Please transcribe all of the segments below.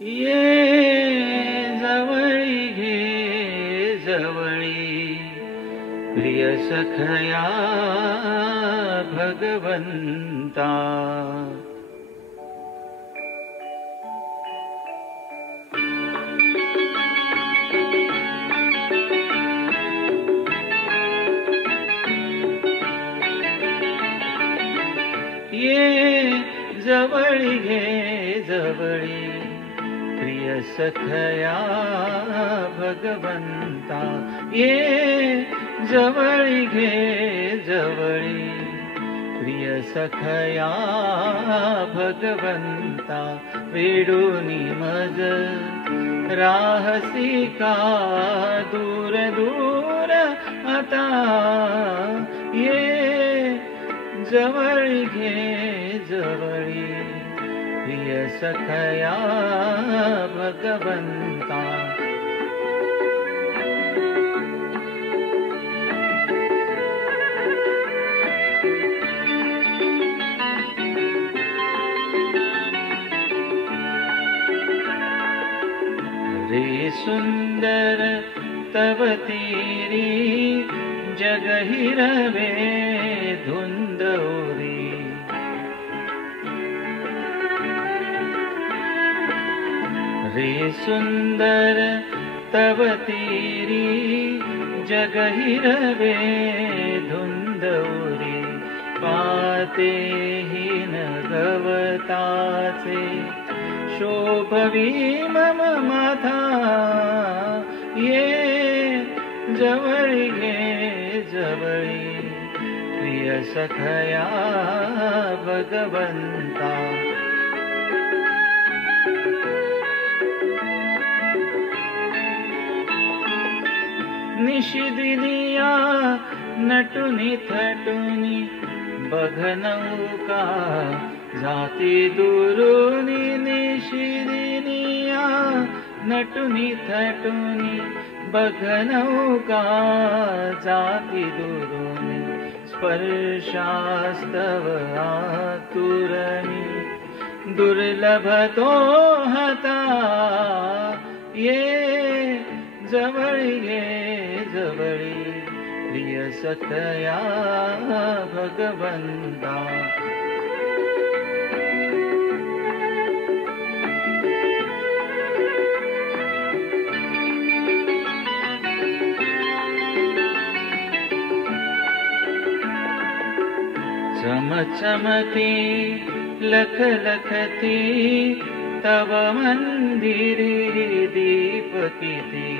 ये जवळी घे जवळी प्रिय सखया भगवंता। ये जवळी घे जवळी प्रिय सखया भगवंता। ये जवळी घे जवळी प्रिय सखया भगवंता। वेडूनी मज राहसी का दूर दूर आता। ये जवळी घे जवळी प्रिय सखया भगवंता। रे सुंदर तव तेरी जग हिरवे धुंद ओरी। रे सुंदर तव तेरी जग हिरवे धुंद ओरी। पाते हीन गवताचे शोभवी मम माथा। ये जवळी घे जवळी प्रिय सखया भगवंता। निशिदिनिया नटुनी थटुनी बघ नौका जाती दुरुनी। निशिदिनिया नटुनी थटुनी बघ नौका जाती दुरुनी। स्पर्शास्तव आतुरनी दुर्लभ तो हता। ये जवळी घे जवळी प्रिय सखया भगवंता। चमचमती लख लखती तव मंदिरी दीपकिती।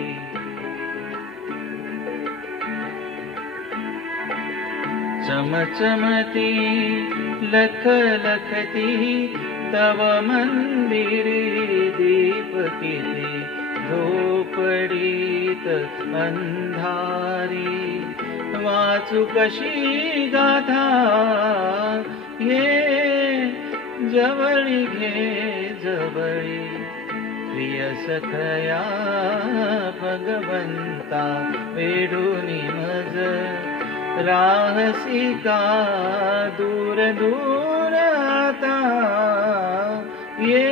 चमचमती लख लखती तव मंदिरी दीपकिती। झोपडीत अंधारी वाचू कशी गाथा। ये जवळी घे जवळी प्रिय सखया भगवंता। वेडूनी मज राहसी का दूर दूर आता। ये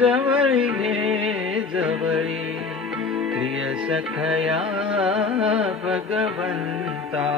जवळी घे जवळी प्रिय सखया भगवंता।